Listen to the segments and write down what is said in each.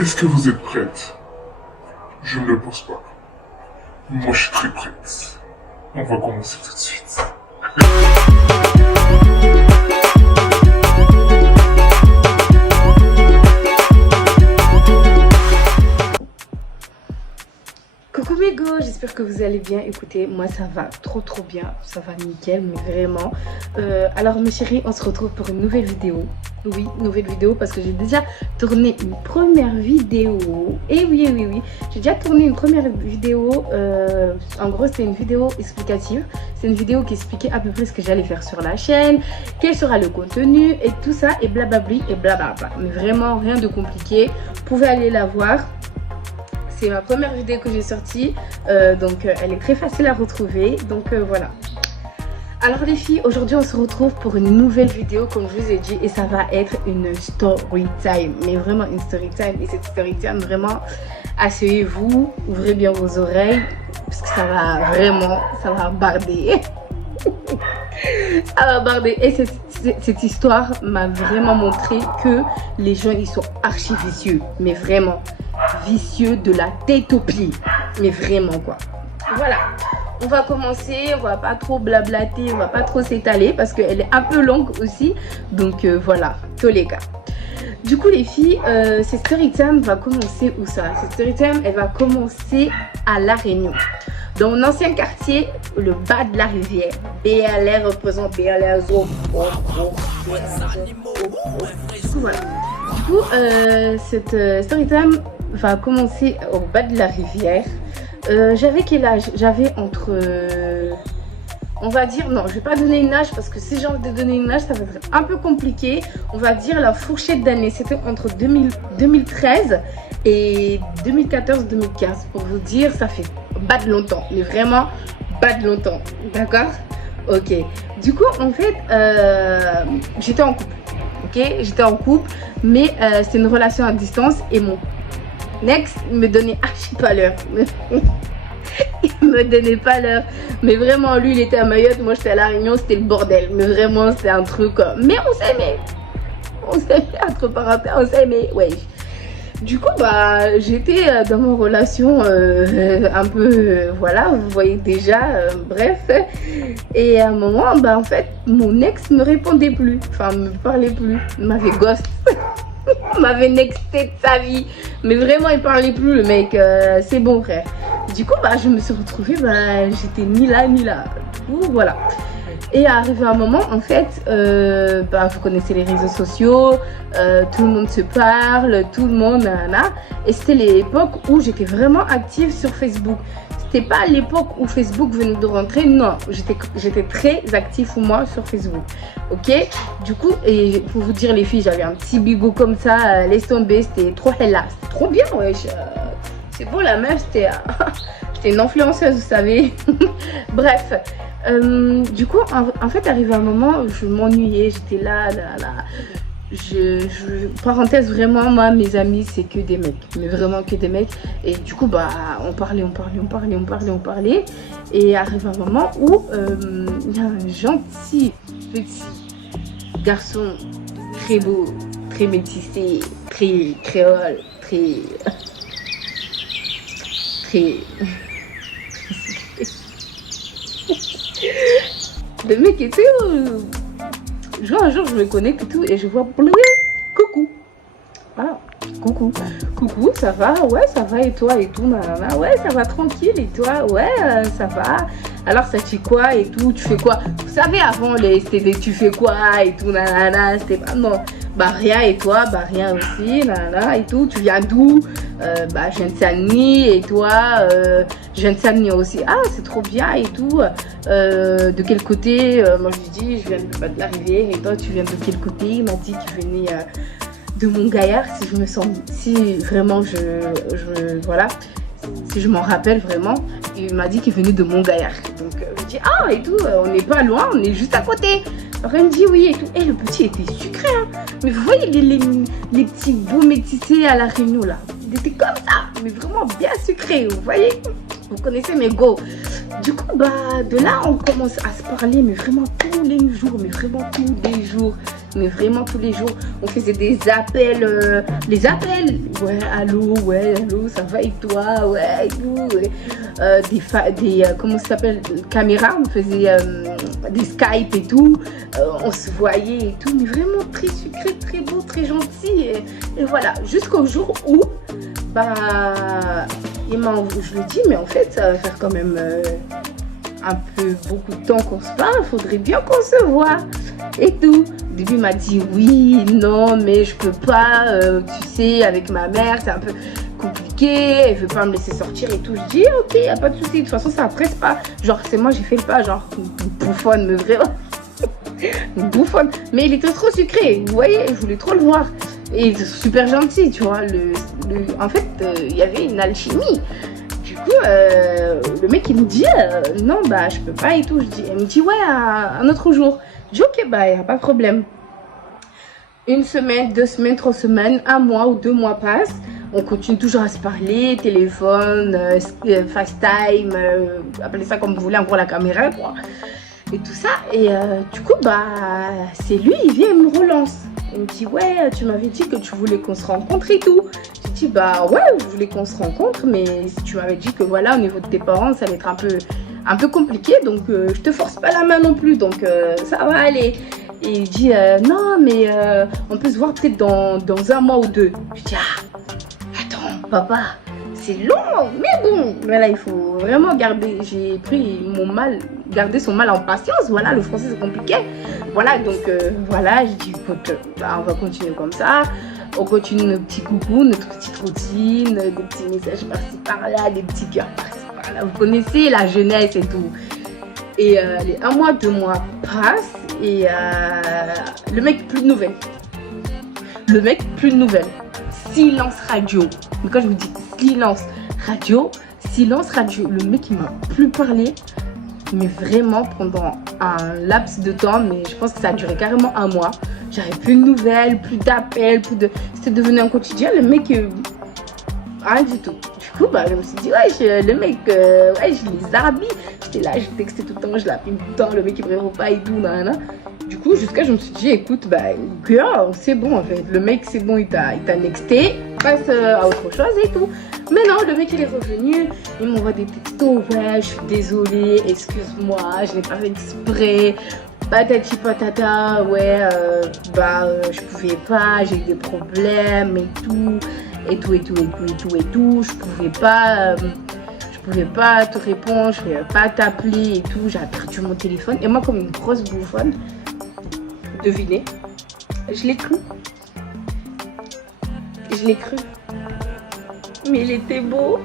Est-ce que vous êtes prête? Je ne le pense pas. Moi, je suis très prête. On va commencer tout de suite. Coucou mes go, j'espère que vous allez bien. Écoutez, moi ça va trop bien, ça va nickel, mais vraiment. Alors mes chéris, on se retrouve pour une nouvelle vidéo. Oui, nouvelle vidéo parce que j'ai déjà tourné une première vidéo. Et oui, j'ai déjà tourné une première vidéo. En gros, c'est une vidéo explicative. C'est une vidéo qui expliquait à peu près ce que j'allais faire sur la chaîne, quel sera le contenu et tout ça, et blablabli et blablabla. Mais vraiment rien de compliqué. Vous pouvez aller la voir. C'est ma première vidéo que j'ai sortie, donc elle est très facile à retrouver, donc voilà. Alors les filles, aujourd'hui on se retrouve pour une nouvelle vidéo comme je vous ai dit, et ça va être une story time, mais vraiment une story time. Et cette story time, vraiment, asseyez-vous, ouvrez bien vos oreilles, parce que ça va barder. Ça va barder. Et cette histoire m'a vraiment montré que les gens ils sont archi vicieux, mais vraiment vicieux de la tête aux pieds, mais vraiment quoi. Voilà, on va commencer, on va pas trop blablater, on va pas trop s'étaler parce qu'elle est un peu longue aussi, donc voilà, tous les gars. Du coup les filles, cette story time va commencer où ça? Cette story time elle va commencer à La Réunion, dans mon ancien quartier, le bas de la rivière. BLR représente BLR zone. Du coup voilà. Du coup cette story time va commencer au bas de la rivière. J'avais quel âge? J'avais entre... on va dire... Non, je vais pas donner une âge parce que si j'ai envie de donner une âge, ça va être un peu compliqué. On va dire la fourchette d'année. C'était entre 2013 et 2014-2015. Pour vous dire, ça fait pas de longtemps. Mais vraiment, pas de longtemps. D'accord? Ok. Du coup, en fait, j'étais en couple. Ok? J'étais en couple. Mais c'est une relation à distance et mon ex me donnait archi pas l'heure. Il me donnait pas l'heure. Mais vraiment, lui, il était à Mayotte. Moi, j'étais à La Réunion. C'était le bordel. Mais vraiment, c'était un truc. Mais on s'aimait. On s'aimait. Entre parenthèses, on s'aimait. Ouais. Du coup, bah, j'étais dans mon relation un peu. Voilà, vous voyez déjà. Bref. Et à un moment, bah, en fait, mon ex me répondait plus. Enfin, me parlait plus. Il m'avait ghost. Il m'avait nexté de sa vie. Mais vraiment, il parlait plus, le mec. C'est bon, frère. Du coup, bah, je me suis retrouvée, bah, j'étais ni là, ni là. Du coup, voilà. Et arrivé un moment, en fait, bah, vous connaissez les réseaux sociaux, tout le monde se parle, tout le monde, nanana. Et c'était l'époque où j'étais vraiment active sur Facebook. C'était pas l'époque où Facebook venait de rentrer, non, j'étais très active moi sur Facebook, ok. Du coup, et pour vous dire les filles, j'avais un petit bigot comme ça, laisse tomber, c'était trop hella, c'était trop bien, ouais. C'est beau la meuf, j'étais une influenceuse, vous savez. Bref, du coup, en fait, arrivé un moment, je m'ennuyais, j'étais là. Parenthèse, vraiment, moi, mes amis, c'est que des mecs, mais vraiment que des mecs. Et du coup, bah, on parlait. Et arrive un moment où il y a un gentil petit garçon, très beau, très métissé, très créole, très... Le mec était genre un jour je me connecte et tout et je vois coucou. Voilà, coucou, ça va? Ouais, ça va et toi et tout, nanana. Ouais, ça va tranquille et toi? Ouais, ça va. Alors ça fait quoi et tout? Tu fais quoi? Vous savez avant c'était des tu fais quoi et tout, nanana. C'était pas non. Bah rien et toi? Bah rien aussi, nanana et tout. Tu viens d'où? Bah je viens de Saint-Denis et toi? Je viens de Saint-Denis aussi. Ah c'est trop bien et tout. De quel côté? Moi je lui dis je viens de la rivière et toi tu viens de quel côté? Il m'a dit qu'il venait de Montgaillard, si vraiment voilà, si je m'en rappelle vraiment. Il m'a dit qu'il venait de Montgaillard. Donc je dis ah et tout, on n'est pas loin, on est juste à côté. Alors il me dit oui et tout. Et le petit était sucré hein. Mais vous voyez les petits beaux métissés à La Réunion là, il était comme ça, mais vraiment bien sucré, vous voyez. Vous connaissez mes go. Du coup bah de là on commence à se parler, mais vraiment tous les jours, mais vraiment tous les jours. On faisait des appels, les appels. Ouais, allô, ça va et toi, ouais, et tout. Comment ça s'appelle, caméras, on faisait des Skype et tout. On se voyait et tout, mais vraiment très sucré, très beau, très gentil. Et voilà, jusqu'au jour où, je lui dis, mais en fait, ça va faire quand même un peu beaucoup de temps qu'on se parle, faudrait bien qu'on se voit et tout. Au début, il m'a dit oui, non, mais je peux pas, tu sais, avec ma mère, c'est un peu compliqué, elle veut pas me laisser sortir et tout. Je dis ok, y a pas de souci, de toute façon, ça presse pas. Genre, c'est moi, j'ai fait le pas, genre, bouffonne, mais vraiment, bouffonne. Mais il était trop sucré, vous voyez, je voulais trop le voir. Et super gentil, tu vois. En fait, il y avait une alchimie. Du coup, le mec, il me dit non, je peux pas et tout. Il me dit ouais, un autre jour. Je dis ok, y a pas de problème. 1 semaine, 2 semaines, 3 semaines, 1 mois ou 2 mois passent. On continue toujours à se parler, téléphone, FaceTime, appelez ça comme vous voulez, en gros la caméra, quoi. Et tout ça. Et du coup, c'est lui, il vient et me relance. Il me dit ouais, tu m'avais dit que tu voulais qu'on se rencontre et tout. Je dis ouais, je voulais qu'on se rencontre, mais tu m'avais dit que voilà, au niveau de tes parents, ça allait être un peu compliqué, donc je te force pas la main non plus, donc ça va aller. Et il dit non, mais on peut se voir peut-être dans 1 mois ou 2. Je dis attends, papa, c'est long, mais bon, voilà, il faut vraiment garder. J'ai pris garder son mal en patience. Voilà, le français c'est compliqué. Voilà, donc voilà, je dis écoute, on va continuer comme ça. On continue nos petits coucous, notre petite routine, des petits messages par-ci par-là, des petits cœurs par-ci par-là. Vous connaissez la jeunesse et tout. Et les 1 mois, 2 mois passent et le mec, plus de nouvelles. Le mec, plus de nouvelles. Silence radio. Mais quand je vous dis silence radio, le mec il m'a plus parlé. Mais vraiment pendant un laps de temps, mais je pense que ça a duré carrément 1 mois. J'avais plus de nouvelles, plus d'appels, c'était devenu un quotidien. Le mec, rien du tout. Du coup, je me suis dit, ouais, le mec, je les habille. J'étais là, je textais tout le temps, je l'appelais tout le temps, le mec il me répond pas et tout, nanana. Du coup, jusqu'à je me suis dit, écoute, girl, c'est bon en fait. Le mec, c'est bon, il t'a nexté, passe à autre chose et tout. Mais non, le mec il est revenu, il m'envoie des textos, ouais, je suis désolée, excuse-moi, je n'ai pas fait exprès, patati patata, ouais, je pouvais pas, j'ai eu des problèmes et tout, je pouvais pas te répondre, je pouvais pas t'appeler et tout, j'ai perdu mon téléphone, et moi comme une grosse bouffonne, devinez, je l'ai cru. Mais il était beau.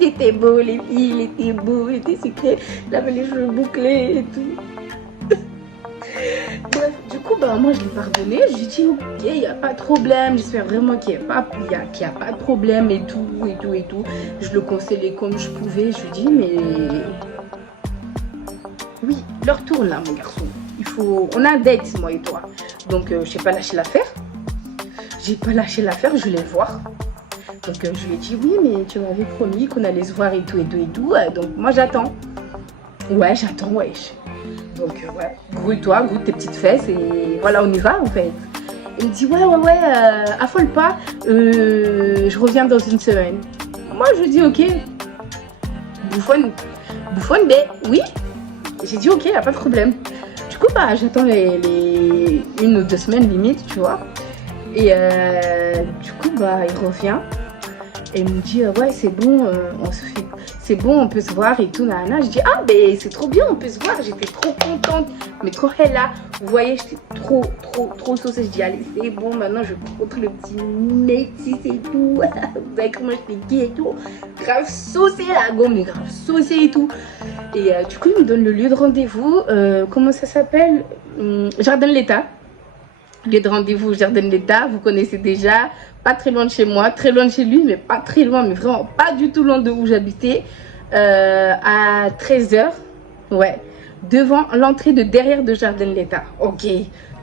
Il était beau, les filles, il était beau, il était sucré. Il avait les cheveux bouclés et tout. Bref, du coup, moi je lui ai pardonné. Je lui ai dit, ok, il n'y a pas de problème. J'espère vraiment qu'il n'y a pas de problème et tout. Je le consolais comme je pouvais. Je lui ai dit, mais oui, leur tourne là, mon garçon. On a un date, moi et toi. Donc, je n'ai pas lâché l'affaire. Je voulais le voir. Donc je lui ai dit oui, mais tu m'avais promis qu'on allait se voir et tout. Donc moi j'attends. Ouais, j'attends, wesh. Donc ouais, grouille-toi, grouille tes petites fesses et voilà, on y va en fait. Il me dit ouais, affole pas, je reviens dans 1 semaine. Moi je lui dis ok. Bouffonne, mais oui. J'ai dit ok, y a pas de problème. Du coup j'attends les 1 ou 2 semaines limite, tu vois. Et du coup il revient. Et il me dit ouais c'est bon, on peut se voir et tout, nanana. Je dis c'est trop bien, on peut se voir. J'étais trop contente, mais trop là. Vous voyez, j'étais trop saucée. Je dis allez c'est bon, maintenant je rencontre le petit métis et tout. Vous savez comment j'étais gay et tout. Grave saucée la gomme, mais grave saucée et tout. Et du coup il me donne le lieu de rendez-vous. Comment ça s'appelle, Jardin de l'État. Lieu de rendez-vous, Jardin de l'État, vous connaissez déjà, pas très loin de chez moi, très loin de chez lui, mais pas très loin, mais vraiment pas du tout loin de où j'habitais, à 13h, ouais, devant l'entrée de derrière de Jardin de l'État. Ok,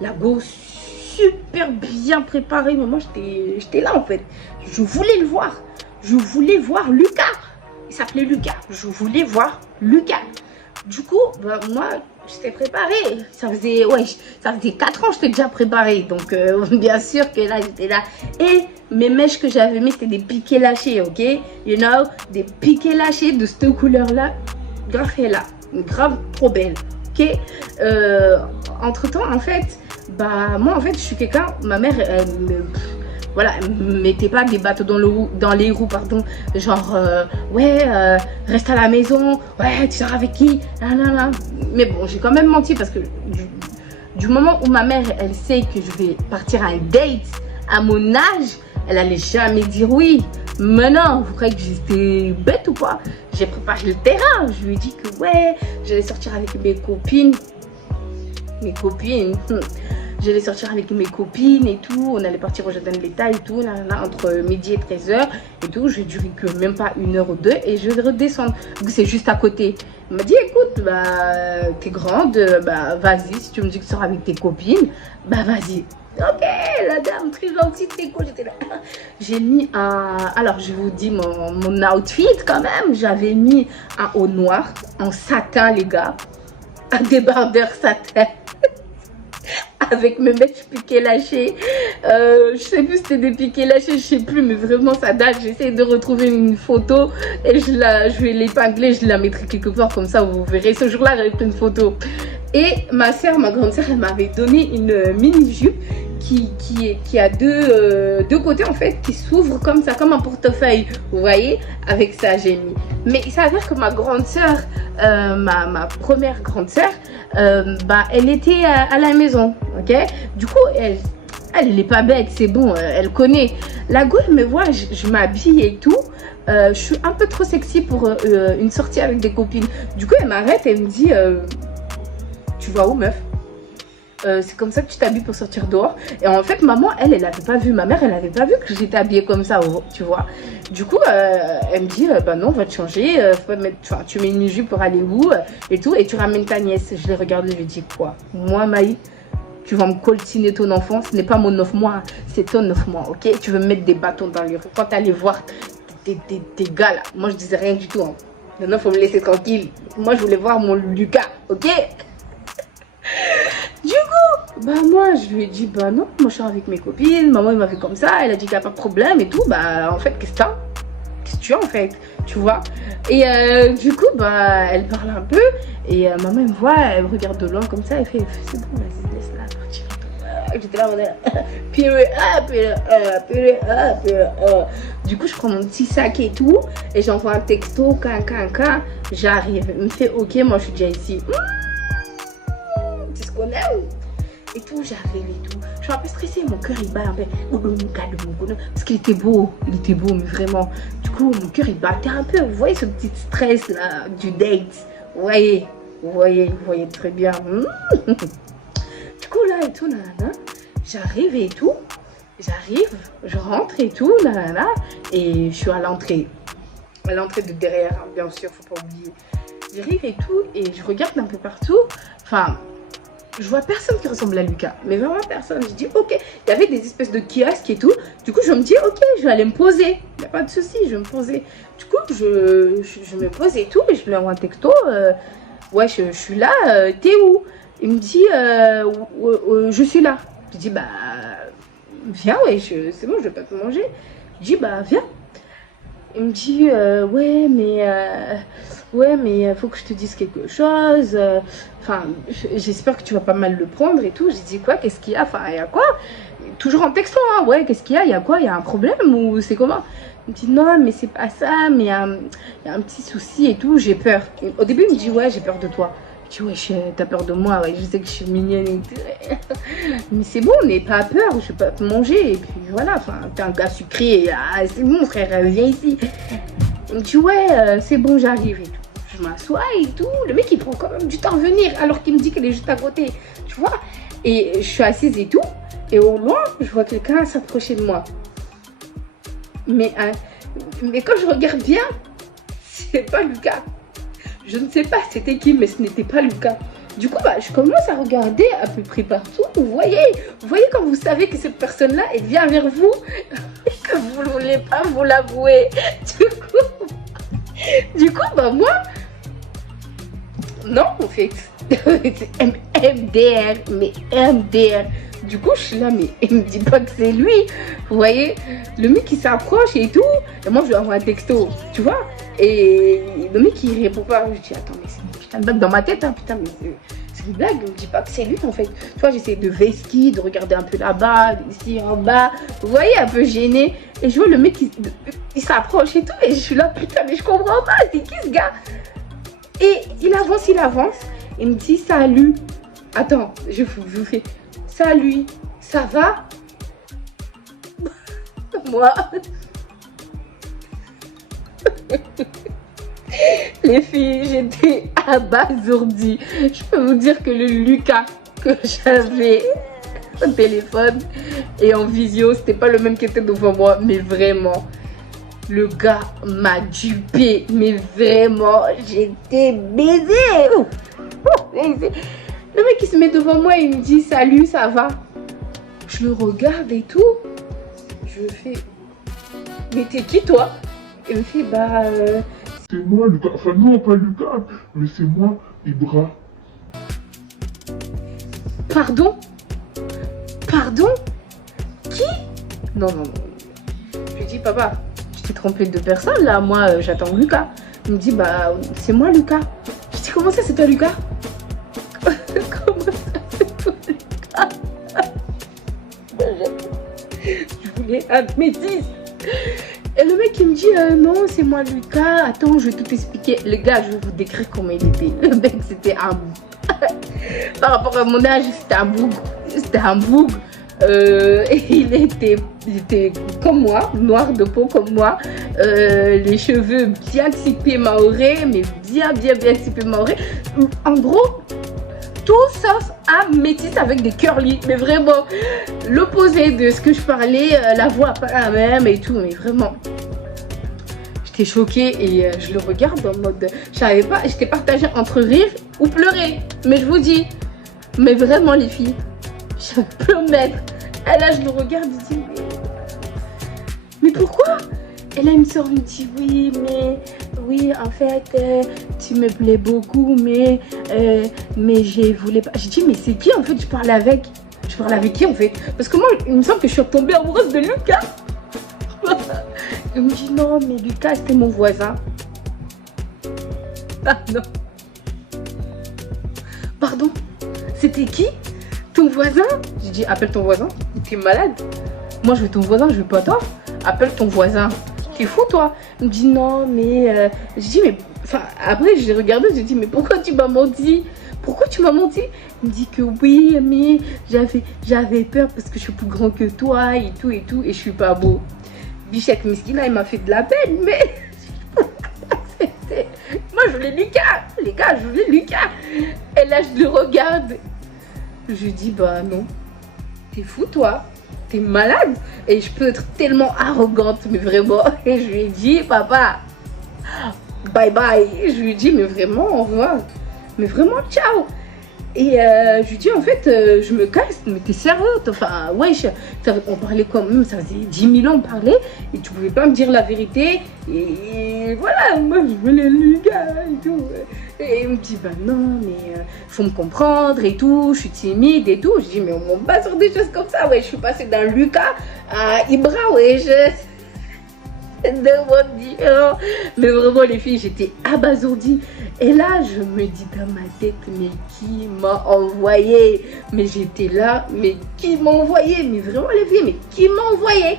la go super bien préparée, mais moi j'étais là en fait, je voulais le voir, je voulais voir Lucas, il s'appelait Lucas, je voulais voir Lucas. Du coup, moi, je t'ai préparé. Ça faisait, ouais, ça faisait 4 ans que je t'ai déjà préparé. Donc, bien sûr que là, j'étais là. Et mes mèches que j'avais mis, c'était des piquets lâchés, ok? You know, des piquets lâchés de cette couleur-là. Grave, là. Grave, trop belle, ok? Entre-temps, en fait, bah, moi, en fait, je suis quelqu'un, ma mère, voilà, mettez pas des bateaux dans les roues, pardon. Genre, reste à la maison. Ouais, tu sors avec qui? Là. Mais bon, j'ai quand même menti parce que du moment où ma mère, elle sait que je vais partir à un date à mon âge, elle allait jamais dire oui. Mais non, vous croyez que j'étais bête ou quoi? J'ai préparé le terrain. Je lui ai dit que ouais, j'allais sortir avec mes copines. J'allais sortir avec mes copines et tout. On allait partir au jardin de l'État et tout. Là, entre midi et 13h et tout. Je durais que même pas 1 heure ou 2 et je vais redescendre. C'est juste à côté. Il m'a dit écoute, bah, t'es grande, bah, vas-y. Si tu me dis que tu sors avec tes copines, bah, vas-y. Ok, la dame, très gentille, très cool. J'étais là. J'ai mis un. Alors, je vous dis mon outfit quand même. J'avais mis un haut noir en satin, les gars. Un débardeur satin. Avec mes mèches piquées lâchées. Je sais plus si c'était des piquets lâchés, je sais plus, mais vraiment ça date. J'essaie de retrouver une photo et je vais l'épingler, je la mettrai quelque part comme ça, vous verrez. Ce jour-là, j'avais pris une photo. Et ma grande sœur, elle m'avait donné une mini-jupe qui a deux côtés en fait, qui s'ouvrent comme ça, comme un portefeuille. Vous voyez, avec ça, j'ai mis. Mais il s'avère que ma grande sœur, ma première grande sœur, bah, elle était à la maison, ok? Du coup, elle est pas bête, c'est bon, elle connaît. La go, elle me voit, je m'habille et tout. Je suis un peu trop sexy pour une sortie avec des copines. Du coup, elle m'arrête, elle me dit, tu vas où, meuf? C'est comme ça que tu t'habilles pour sortir dehors. Et en fait, maman, elle avait pas vu. Ma mère, elle avait pas vu que j'étais habillée comme ça, tu vois. Du coup, elle me dit, bah non, va te changer. Faut pas mettre, tu mets une jupe pour aller où et tout. Et tu ramènes ta nièce. Je l'ai regardée, je lui ai dit, quoi? Moi, Maï, tu vas me coltiner ton enfant. Ce n'est pas mon 9 mois, c'est ton 9 mois, ok? Tu veux me mettre des bâtons dans les rues. Quand t'allais voir tes gars là, moi, je disais rien du tout. Hein. Maintenant, faut me laisser tranquille. Moi, je voulais voir mon Lucas, ok? Du coup, bah moi je lui ai dit bah non, moi je suis avec mes copines, maman elle m'a fait comme ça, elle a dit qu'il n'y a pas de problème et tout, bah en fait qu'est-ce que t'as? Qu'est-ce que tu as en fait? Tu vois? Et du coup bah elle parle un peu et maman elle me voit, elle me regarde de loin comme ça, elle fait c'est bon vas-y laisse-la partir. J'étais là, on est Du coup je prends mon petit sac et tout et j'envoie un texto, j'arrive, elle me fait ok moi je suis déjà ici. C'est ce qu'on aime. Et tout, j'arrive et tout. Je suis un peu stressée, mon cœur il bat un peu. Parce qu'il était beau, mais vraiment. Du coup, mon cœur il battait un peu. Vous voyez ce petit stress là du date? Vous voyez très bien. Du coup, là et tout, nanana. J'arrive et tout. Je rentre et tout, nanana. Et je suis à l'entrée. À l'entrée de derrière, hein, bien sûr, faut pas oublier. J'arrive et tout, et je regarde un peu partout. Enfin. Je vois personne qui ressemble à Lucas, mais vraiment personne. Je dis ok, il y avait des espèces de kiosques et tout. Du coup, je me dis ok, je vais aller me poser. Il n'y a pas de souci, je vais me poser. Du coup, je me pose et tout, et je lui envoie un texto. Ouais, je suis là, t'es où? Il me dit je suis là. Je dis bah viens, ouais, c'est bon, je vais pas te manger. Je dis bah viens. Il me dit ouais mais faut que je te dise quelque chose. Enfin, j'espère que tu vas pas mal le prendre et tout. J'ai dit quoi? Qu'est-ce qu'il y a? Enfin, il y a quoi? Toujours en texto, hein. Ouais, qu'est-ce qu'il y a? Il y a quoi? Il y a un problème ou c'est comment? Il me dit non, mais c'est pas ça, mais il y a un petit souci et tout. J'ai peur. Au début, il me dit ouais, j'ai peur de toi. Je dis ouais, t'as peur de moi, ouais, je sais que je suis mignonne et tout. Mais c'est bon, n'aie pas peur, je vais pas te manger. Et puis voilà, enfin, t'es un gars sucré. Ah, c'est bon, frère, viens ici. Il me dit ouais, c'est bon, j'arrive et tout. Je m'assois et tout. Le mec, il prend quand même du temps à venir alors qu'il me dit qu'elle est juste à côté. Tu vois? Et je suis assise et tout. Et au loin, je vois quelqu'un s'approcher de moi. Mais quand je regarde bien, c'est pas Lucas. Je ne sais pas c'était qui, mais ce n'était pas Lucas. Du coup, bah, je commence à regarder à peu près partout. Vous voyez quand vous savez que cette personne-là, elle vient vers vous et que vous ne voulez pas vous l'avouer. Du coup, bah moi, non, en fait. C'est MDR, mais MDR. Du coup, je suis là, mais il me dit pas que c'est lui. Vous voyez, le mec qui s'approche et tout. Et moi, je lui envoie un texto, tu vois. Et le mec, il répond pas. Je dis, attends, mais c'est une putain de blague dans ma tête, hein, putain, mais c'est une blague. Il me dit pas que c'est lui, en fait. Tu vois, j'essaie de vesquer, de regarder un peu là-bas, ici, en bas. Vous voyez, un peu gêné. Et je vois le mec, il s'approche et tout. Et je suis là, putain, mais je comprends pas. C'est qui ce gars? Et il avance. Il me dit, salut. Attends, je vous fais. Salut, ça va? Moi, les filles, j'étais abasourdie. Je peux vous dire que le Lucas que j'avais au téléphone et en visio, c'était pas le même qui était devant moi, mais vraiment, le gars m'a dupé, mais vraiment, j'étais baisée. Le mec, il se met devant moi et il me dit, salut, ça va? Je le regarde et tout. Je fais, mais t'es qui, toi? Il me fait, bah... C'est moi, Lucas. Enfin, non, pas Lucas, mais c'est moi, Ibra. Pardon? Pardon? Qui? Non. Je lui dis, papa, tu t'es trompé de personne, là. Moi, j'attends Lucas. Il me dit, bah, c'est moi, Lucas. Je dis, comment ça, c'est toi, Lucas? Comment ça, c'est toi, Lucas? Je voulais un métis. Et le mec, il me dit, non, c'est moi, Lucas. Attends, je vais tout expliquer. Les gars, je vais vous décrire comment il était. Le mec, c'était un... Par rapport à mon âge, c'était un boug. C'était un boug. Il était comme moi, noir de peau comme moi. Les cheveux bien typés maoré, mais bien typés maoré. En gros, tout sauf un métis avec des curly. Mais vraiment, l'opposé de ce que je parlais, la voix pas la même et tout. Mais vraiment, j'étais choquée et je le regarde en mode... Je savais pas, j'étais partagée entre rire ou pleurer. Mais je vous dis, mais vraiment les filles, je peux mettre. Et là, je le regarde, je dis, mais pourquoi? Et là, il me sort, il me dit, oui, en fait, tu me plais beaucoup, mais je voulais pas. Je dis, mais c'est qui, en fait, je parle avec qui, en fait? Parce que moi, il me semble que je suis tombée amoureuse de Lucas. Il me dit, non, mais Lucas, c'était mon voisin. Ah non. Pardon? C'était qui? Ton voisin? J'ai dit, appelle ton voisin. T'es malade? Moi, je veux ton voisin, je veux pas toi. Appelle ton voisin. T'es fou, toi? Il me dit, non, mais... Je dis, mais... Enfin, après, j'ai regardé, j'ai dit, mais pourquoi tu m'as menti? Pourquoi tu m'as menti? Il me dit que oui, mais j'avais peur parce que je suis plus grand que toi et tout, et je suis pas beau. Bichette Miskina, il m'a fait de la peine, mais... Moi, je voulais Lucas. Les gars, je voulais Lucas. Et là, je le regarde. Je lui dis, bah non. T'es fou, toi. T'es malade. Et je peux être tellement arrogante, mais vraiment. Et je lui ai dit, papa, bye bye. Je lui ai dit, mais vraiment, au revoir. Mais vraiment, ciao. Et je lui dis, en fait, je me casse. Mais t'es sérieux? Enfin, wesh, on parlait quand même, ça faisait 10 000 ans on parlait. Et tu pouvais pas me dire la vérité. Et voilà, moi, je voulais le gars et tout. Et il me dit, bah non, mais faut me comprendre et tout. Je suis timide et tout. Je dis, mais on monte pas sur des choses comme ça. Ouais, je suis passée d'un Lucas à Ibra, ouais, deux mondes différents. Mais vraiment, les filles, j'étais abasourdie. Et là, je me dis dans ma tête, mais qui m'a envoyé? Mais j'étais là, mais qui m'a envoyé? Mais vraiment, les filles, mais qui m'a envoyé?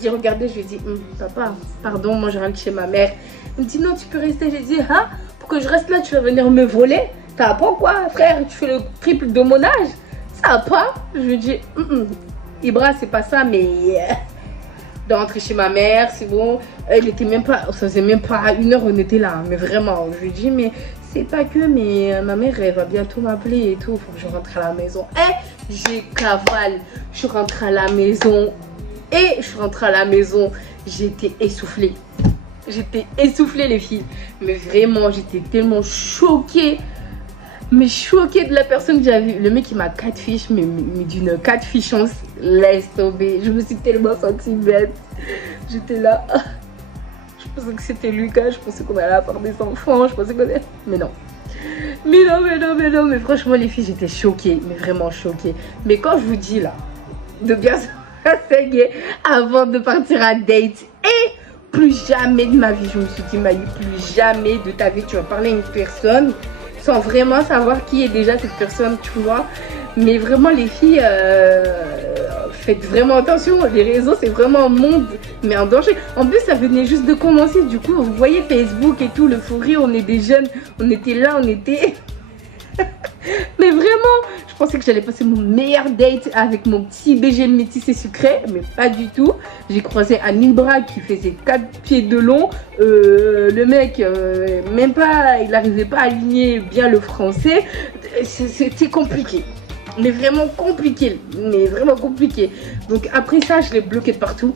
J'ai regardé, je lui ai dit, papa, pardon, moi je rentre chez ma mère. Il me dit, non, tu peux rester. J'ai dit, hein, pour que je reste là, tu vas venir me voler? T'as pas quoi, frère? Tu fais le triple de mon âge? Ça va pas? Je lui ai dit, Ibra, c'est pas ça, mais... de rentrer chez ma mère, c'est bon. Il était même pas, ça faisait même pas 1 heure, on était là. Mais vraiment, je lui dis, mais c'est pas que, mais ma mère, elle va bientôt m'appeler et tout. Faut que je rentre à la maison. Et j'ai cavale. Je suis rentrée à la maison. J'étais essoufflée. J'étais essoufflée, les filles. Mais vraiment, j'étais tellement choquée. Mais choquée de la personne que j'avais. Le mec, il m'a catfish, mais d'une catfishance. Laisse tomber. Je me suis tellement sentie bête. J'étais là. Je pensais que c'était Lucas. Je pensais qu'on allait avoir des enfants. Je pensais qu'on allait... Mais non. Mais franchement, les filles, j'étais choquée, mais vraiment choquée. Mais quand je vous dis là, de bien se renseigner avant de partir à date, et plus jamais de ma vie, je me suis dit, Maï, plus jamais de ta vie, tu vas parler à une personne sans vraiment savoir qui est déjà cette personne, tu vois. Mais vraiment, les filles, faites vraiment attention. Les réseaux, c'est vraiment un monde, mais en danger. En plus, ça venait juste de commencer. Du coup, vous voyez Facebook et tout, le fou rire, on est des jeunes, on était là, on était... Mais vraiment, je pensais que j'allais passer mon meilleur date avec mon petit BG métissé sucré, mais pas du tout. J'ai croisé un Ibra qui faisait 4 pieds de long. Le mec, même pas, il n'arrivait pas à aligner bien le français. C'était compliqué. Mais vraiment compliqué. Donc après ça, je l'ai bloqué de partout.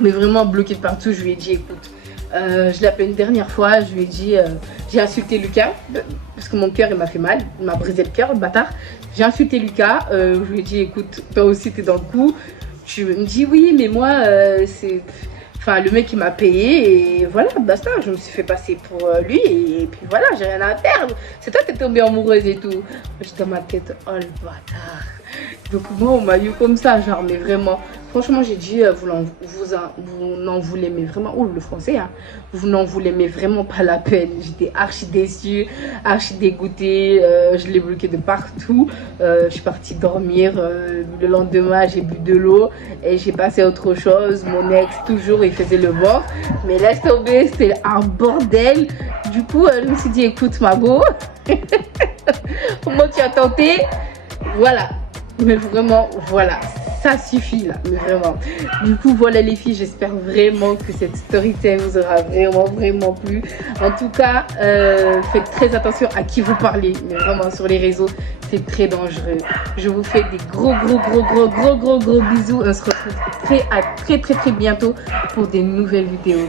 Mais vraiment bloqué de partout. Je lui ai dit, écoute, je l'ai appelé une dernière fois, je lui ai dit, j'ai insulté Lucas, parce que mon cœur il m'a fait mal, il m'a brisé le cœur, le bâtard. J'ai insulté Lucas, je lui ai dit, écoute, toi aussi t'es dans le coup. Tu me dis oui, mais moi, c'est... Enfin, le mec il m'a payé et voilà, basta, je me suis fait passer pour lui et puis voilà, j'ai rien à perdre. C'est toi qui es tombée amoureuse et tout. J'étais dans ma tête, oh le bâtard. Donc moi on m'a eu comme ça, genre, mais vraiment, franchement j'ai dit, vous n'en voulez mais vraiment, oh le français, hein, vous n'en voulez mais vraiment pas la peine. J'étais archi déçue, archi dégoûtée, je l'ai bloqué de partout. Je suis partie dormir, le lendemain j'ai bu de l'eau et j'ai passé à autre chose. Mon ex toujours il faisait le mort, mais laisse tomber, c'était un bordel. Du coup je me suis dit, écoute ma go, comment tu as tenté, voilà. Mais vraiment, voilà, ça suffit là, mais vraiment. Du coup, voilà les filles, j'espère vraiment que cette story time vous aura vraiment plu. En tout cas, faites très attention à qui vous parlez, mais vraiment sur les réseaux, c'est très dangereux. Je vous fais des gros bisous. On se retrouve très bientôt pour des nouvelles vidéos.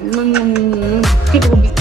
Très gros bisous.